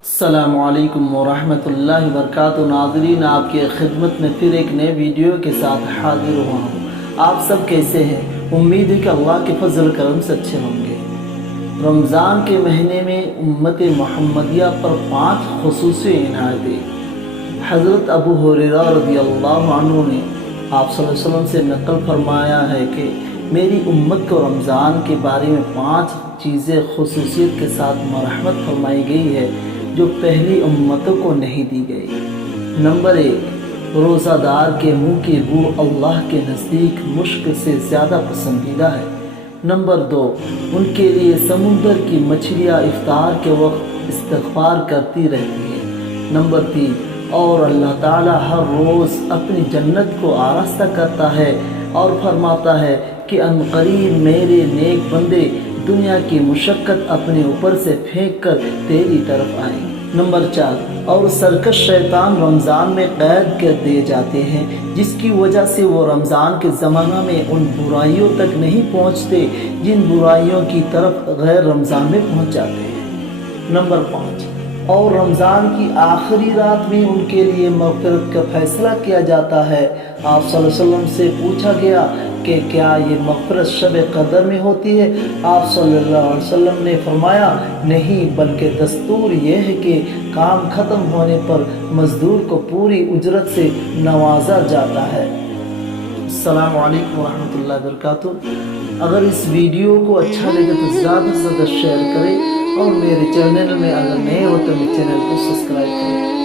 السلام علیکم ورحمۃ اللہ وبرکاتہ۔ ناظرین، آپ کی خدمت میں پھر ایک نئے ویڈیو کے ساتھ حاضر ہوا ہوں۔ آپ سب کیسے ہیں؟ امید ہے کہ اللہ کے فضل کرم سے اچھے ہوں گے۔ رمضان کے مہینے میں امت محمدیہ پر 5 خصوصی عنایتیں حضرت ابو ہریرہ رضی اللہ عنہ نے آپ صلی اللہ علیہ وسلم سے نقل فرمایا ہے کہ میری امت کو رمضان کے بارے میں 5 چیزیں خصوصیت کے ساتھ مرحمت فرمائی گئی ہے جو پہلی امتوں کو نہیں دی گئی۔ نمبر 1، روزہ دار کے منہ کی بو اللہ کے نزدیک مشک سے زیادہ پسندیدہ ہے۔ نمبر 2، ان کے لیے سمندر کی مچھلیاں افطار کے وقت استغفار کرتی رہتی ہیں۔ نمبر 3، اور اللہ تعالی ہر روز اپنی جنت کو آراستہ کرتا ہے اور فرماتا ہے کہ ان قریب میرے نیک بندے دنیا کی مشقت اپنے اوپر سے پھینک کر تیری طرف آئیں۔ نمبر 4، اور سرکش شیطان رمضان میں قید کر دیے جاتے ہیں، جس کی وجہ سے وہ رمضان کے زمانہ میں ان برائیوں تک نہیں پہنچتے جن برائیوں کی طرف غیر رمضان میں پہنچ جاتے ہیں۔ نمبر 5، اور رمضان کی آخری رات میں ان کے لیے مغفرت کا فیصلہ کیا جاتا ہے۔ آپ صلی اللہ علیہ وسلم سے پوچھا گیا کہ کیا یہ مغفرت شب قدر میں ہوتی ہے؟ آپ صلی اللہ علیہ وسلم نے فرمایا نہیں، بلکہ دستور یہ ہے کہ کام ختم ہونے پر مزدور کو پوری اجرت سے نوازا جاتا ہے۔ السلام علیکم ورحمۃ اللہ وبرکاتہ۔ اگر اس ویڈیو کو اچھا لگے تو زیادہ سے زیادہ شیئر کریں، اور میرے چینل میں اگر نئے ہو تو میرے چینل کو سبسکرائب کریں۔